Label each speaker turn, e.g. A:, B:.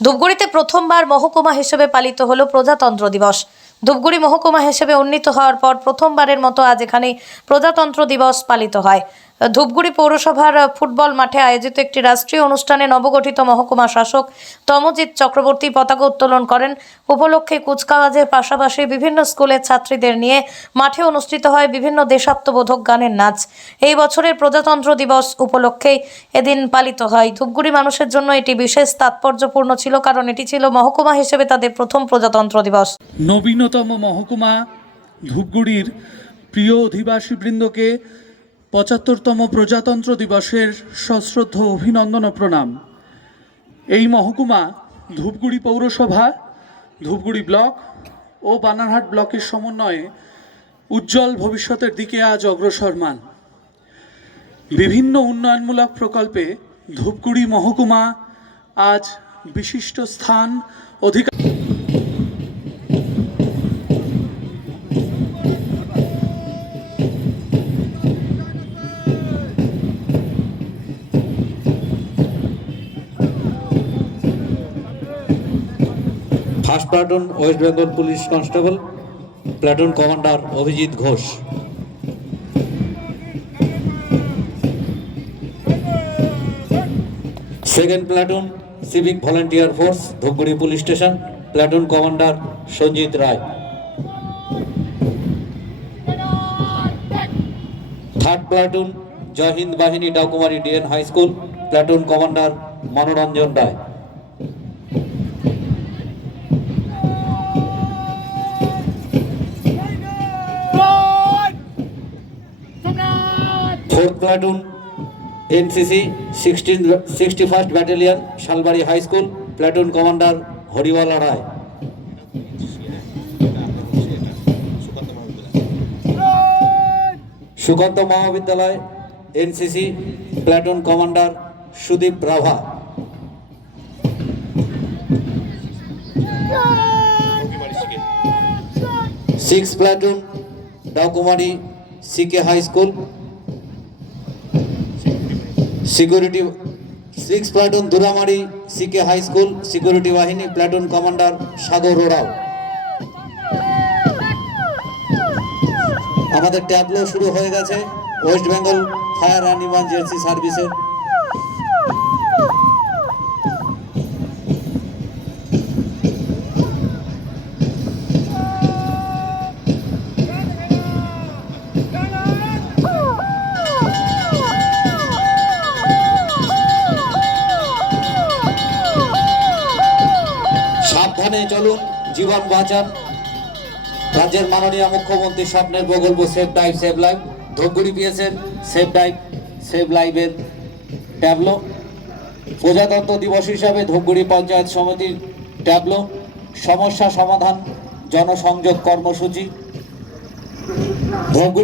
A: ধূপগুড়িতে প্রথমবার মহকুমা হিসেবে পালিত হলো প্রজাতন্ত্র দিবস। ধূপগুড়ি মহকুমা হিসেবে উন্নীত হওয়ার পর প্রথমবারের মতো আজ এখানে প্রজাতন্ত্র দিবস পালিত হয়। ধূপগুড়ি পৌরসভার ফুটবল মাঠে আয়োজিত একটি রাষ্ট্রীয় অনুষ্ঠানে নবগঠিত মহকুমা শাসক তমজিৎ চক্রবর্তী পতাকা উত্তোলন করেন। উপলক্ষে কুচকাওয়াজের পাশাপাশি বিভিন্ন স্কুলের ছাত্রীদের নিয়ে মাঠে অনুষ্ঠিত হয় বিভিন্ন দেশাত্মবোধক গানের নাচ। এই বছরের প্রজাতন্ত্র দিবস উপলক্ষেই এদিন পালিত হয়। ধূপগুড়ি মানুষের জন্য এটি বিশেষ তাৎপর্যপূর্ণ ছিল কারণ এটি ছিল মহকুমা হিসেবে তাদের প্রথম প্রজাতন্ত্র দিবস।
B: নবীনতম মহকুমা ধূপগুড়ির প্রিয় অধিবাসী বৃন্দকে পঁচাত্তরতম প্রজাতন্ত্র দিবসের সশ্রদ্ধ অভিনন্দন ও প্রণাম। এই মহকুমা ধূপগুড়ি পৌরসভা, ধূপগুড়ি ব্লক ও বানারহাট ব্লকের সমন্বয়ে উজ্জ্বল ভবিষ্যতের দিকে আজ অগ্রসরমান বিভিন্ন উন্নয়নমূলক প্রকল্পে ধূপগুড়ি মহকুমা আজ বিশিষ্ট স্থান অধিকার
C: first platoon West Bengal police constable, platoon commander Abhijit Ghosh. Second platoon, civic volunteer force, Dhupguri police station, platoon commander Sanjit Roy. Third platoon, Jai Hind বাহিনী Dakumari DN high school, platoon commander Manoranjan Roy. Fourth platoon, NCC, sixteen sixty first battalion, Salbari high school, platoon commander Hariwala Roy. Sukanta Mahavidyalaya, NCC, platoon commander Sudip Rabha. Six platoon, Dakumari, CK high school security six platoon Duramari CK high school, security বাহিনী, platoon commander Sagar Oraon আমাদের tableau শুরু হয়ে গেছে। West Bengal fire and emergency সার্ভিসের। সাবধানে চলুন, জীবন বাঁচান। রাজ্যের মাননীয় মুখ্যমন্ত্রী স্বপ্নের প্রকল্প safe drive save life Dhupguri পিএসের safe drive save লাইভের ট্যাবলো। প্রজাতন্ত্র দিবস হিসাবে ধূপগুড়ি পঞ্চায়েত সমিতির ট্যাবলো। সমস্যা সমাধান জনসংযোগ কর্মসূচি। ধূপগুড়ি